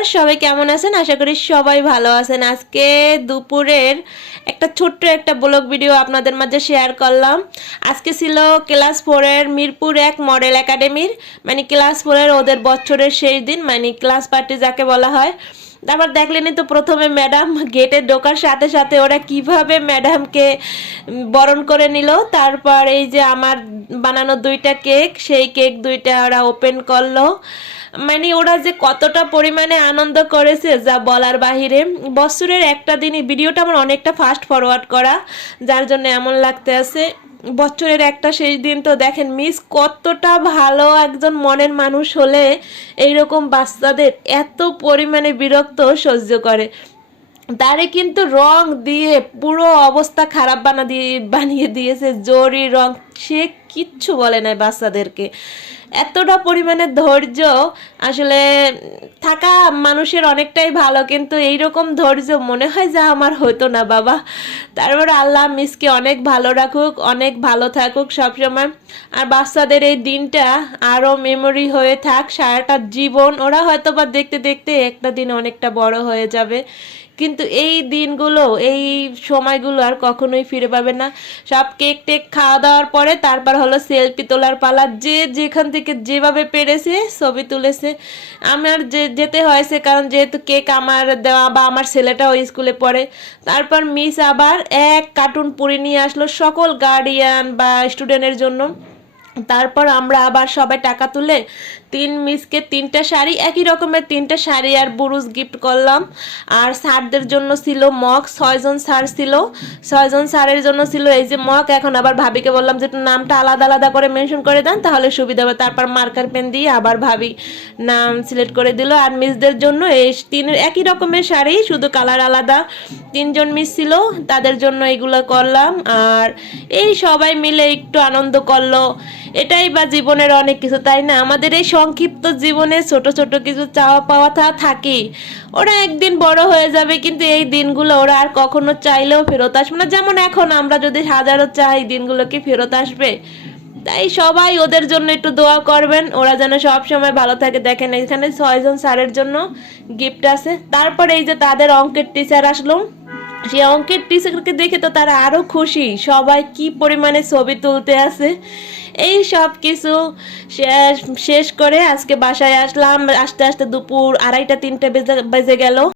Viewers, সবাই কেমন আছেন? আশা করি সবাই ভালো আছেন। আজকে দুপুরের একটা ছোট্ট একটা ব্লগ ভিডিও আপনাদের মাঝে শেয়ার করলাম। আজকে ছিল ক্লাস 4 এর মিরপুর 1 মডেল একাডেমির, মানে ক্লাস 4 এর ওদের বছরের শেষ দিন, মানে ক্লাস পার্টি যাকে বলা হয়। তারপর দেখলেনই তো, প্রথমে ম্যাডাম গেটে ঢোকার সাথে সাথে ওরা কিভাবে ম্যাডামকে বরণ করে নিল। তারপর এই যে আমার বানানো 2টা কেক, সেই কেক 2টা ওরা ওপেন করলো। মানে ওরা যে কতটা পরিমাণে আনন্দ করেছে যা বলার বাহিরে। বছরের একটা দিনই ভিডিওটা আমার অনেকটা ফাস্ট ফরওয়ার্ড করা, যার জন্য এমন লাগতে আছে। বছরের একটা শেষ দিন তো দেখেন, মিস কতটা ভালো একজন মনের মানুষ হলে এইরকম বাচ্চাদের এত পরিমাণে বিরক্ত সহ্য করে। তারে কিন্তু রং দিয়ে পুরো অবস্থা খারাপ বানিয়ে দিয়েছে, জরি রং। সে কিচ্ছু বলে নাই বাচ্চাদেরকে। এতটা পরিমাণে ধৈর্য আসলে থাকা মানুষের অনেকটাই ভালো, কিন্তু এইরকম ধৈর্য মনে হয় যা আমার হতো না বাবা। তারপরে আল্লাহ মিসকে অনেক ভালো রাখুক, অনেক ভালো থাকুক সবসময়। আর বাচ্চাদের এই দিনটা আরও মেমোরি হয়ে থাক সারাটা জীবন। ওরা হয়তো বা দেখতে দেখতে একটা দিন অনেকটা বড় হয়ে যাবে, কিন্তু এই দিনগুলো, এই সময়গুলো আর কখনোই ফিরে পাবে না। সব কেক টেক খাওয়া দাওয়ার পরে তারপর হলো সেলফি তোলার পালা। যে যেখান থেকে যেভাবে পেরেছে ছবি তুলেছে। আমার যেতে হয়েছে, কারণ যেহেতু কেক আমার দেওয়া, বা আমার ছেলেটাও স্কুলে পড়ে। তারপর মিস আবার এক কার্টুন পুরি নিয়ে আসলো সকল গার্ডিয়ান বা স্টুডেন্টের জন্য। তারপর আমরা আবার সবাই টাকা তুলে মিসকে 3টা শাড়ি, একই রকমের 3টা শাড়ি আর বুরুজ গিফট করলাম। আর স্যারদের জন্য ছিল মগ, 6 জন স্যার ছিল। 6 জন স্যারের জন্য ছিল এই যে মগ। এখন আবার ভাবিকে বললাম যে নামটা আলাদা আলাদা করে মেনশন করে দেন, তাহলে সুবিধা হবে। তারপর মার্কার পেন দিয়ে আবার ভাবি নাম সিলেক্ট করে দিল। আর মিসদের জন্য এই একই রকমের শাড়ি, শুধু কালার আলাদা। 3 জন মিস ছিল, তাদের জন্য এগুলো করলাম। আর এই সবাই মিলে একটু আনন্দ করলো। এটাই বা জীবনের অনেক কিছু, তাই না? আমাদের এই সংক্ষিপ্ত জীবনে ছোট ছোট কিছু চাওয়া পাওয়া থাকেই। ওরা একদিন বড় হয়ে যাবে, কিন্তু এই দিনগুলো ওরা আর কখনো চাইলেও ফেরত আসবে না। যেমন এখন আমরা যদি হাজারো চাই, দিনগুলো কি ফেরত আসবে? তাই সবাই ওদের জন্য একটু দোয়া করবেন, ওরা যেন সব সময় ভালো থাকে। দেখেন এখানে 6 জন স্যারের জন্য গিফট আছে। তারপরে এই যে তাদের অঙ্কের টিচার আসলো, সেই অঙ্কের টিচারকে দেখে তো তারা আরো খুশি। সবাই কি পরিমাণে ছবি তুলতে আছে। এই সব কিছু শেষ করে আজকে বাসায় আসলাম। আস্তে আস্তে দুপুর 2:30-3টে বেজে গেল।